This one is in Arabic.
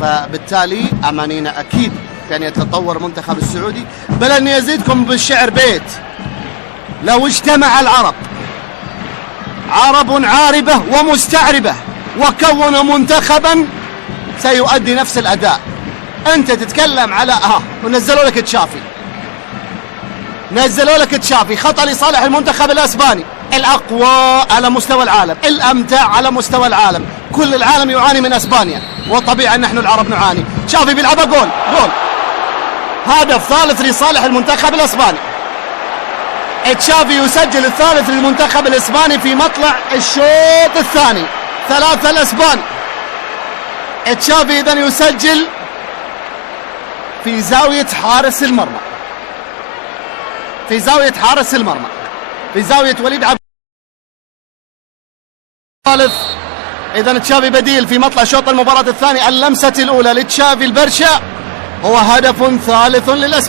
فبالتالي أمانينا أكيد أن يتطور المنتخب السعودي. بل أن يزيدكم بالشعر بيت: لو اجتمع العرب عرب عاربة ومستعربة وكونوا منتخبا سيؤدي نفس الأداء. أنت تتكلم على ونزلوا لك تشافي، نزلوا لك تشافي، خطأ لصالح المنتخب الأسباني، الأقوى على مستوى العالم، الأمتع على مستوى العالم، كل العالم يعاني من أسبانيا، وطبيعي أن نحن العرب نعاني. تشافي بيلعبها جول، هدف ثالث لصالح المنتخب الأسباني. تشافي يسجل الثالث للمنتخب الإسباني في مطلع الشوط الثاني، 3 الأسبان. تشافي إذن يسجل في زاوية حارس المرمى، في زاوية حارس المرمى، في زاوية وليد عبد الثالث. إذن تشافي بديل في مطلع شوط المباراة الثاني. اللمسة الأولى لتشافي البرشا هو هدف ثالث للأسبان.